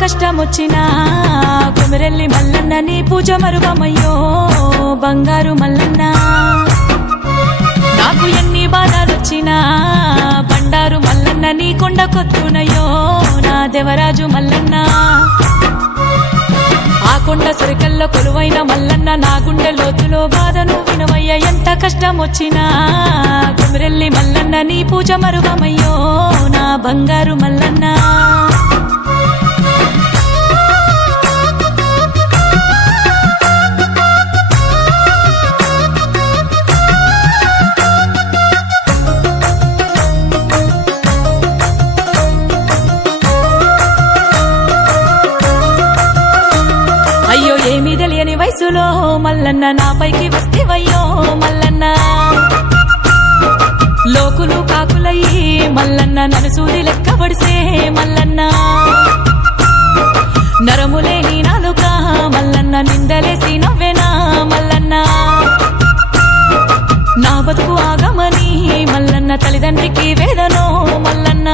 కష్టమొచ్చినా కొమిరెల్లి మల్లన్న నీ పూజ మరువమయ్యో బంగారు మల్లన్న నాకు ఎన్ని బాధలొచ్చినా బండారు మల్లన్న నీ కొండ కొత్తునయ్యో నా దేవరాజు మల్లన్న ఆ కొండ సరికల్లో కొలువైన మల్లన్న నా గుండె లోతులో బాధను వినవయ్య ఎంత కష్టమొచ్చినా కొమిరెల్లి మల్లన్న నీ పూజ మరువమయ్యో నా బంగారు మల్లన్న అయ్యో ఏమీ తెలియని వయసులో మల్లన్న నాపైకి వస్తేవయ్యో మల్లన్న లోకులు కాకులయ్యి మల్లన్న నన్ను సూది లెక్కబడిసే మల్లన్న నరములేని నాలుక మల్లన్న నిందలేసి నవ్వేనా మల్లన్న నా బతుకు ఆగమని మల్లన్న తల్లిదండ్రికి వేదనో మల్లన్న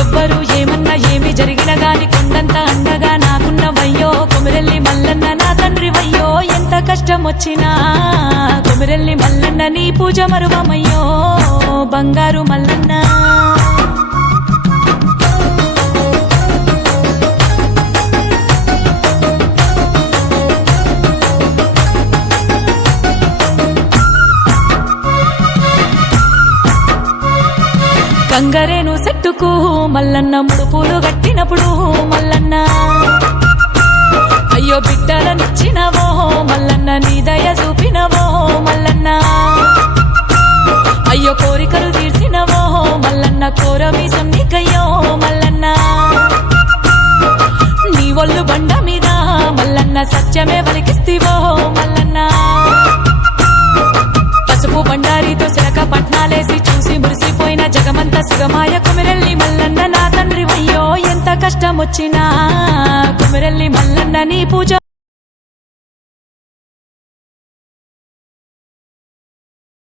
ఎవ్వరు ఏమన్నా ఏమి జరిగిన గాని కొండంత అండగా నాకున్నవయ్యో కొమిరెల్లి మల్లన్న నా తండ్రి వయ్యో ఎంత కష్టమొచ్చినా కొమిరెల్లి మల్లన్న నీ పూజ మరువమయ్యో బంగారు మల్లన్న గంగరేను చెట్టుకు మల్లన్న ముడుపులు గట్టినప్పుడు మల్లన్న అయ్యో బిడ్డలనిచ్చినవో మల్లన్న నీ దయ చూపినవో మల్లన్న అయ్యో కోరికలు తీర్చినవో మల్లన్న కోరమీసం నీకయ్యో మల్లన్న నీ ఒళ్ళు బండ మీద మల్లన్న సత్యమే వలికిస్తివో మల్లన్న పసుపు బండారితో సిరక పట్నాలేసి చూసి మురిసిపోయిన జగమంత సుగమాయ కొమిరెల్లి మల్లన్న నా తండ్రి వయ్యో ఎంత కష్టమొచ్చినా కొమిరెల్లి మల్లన్న నీ పూజ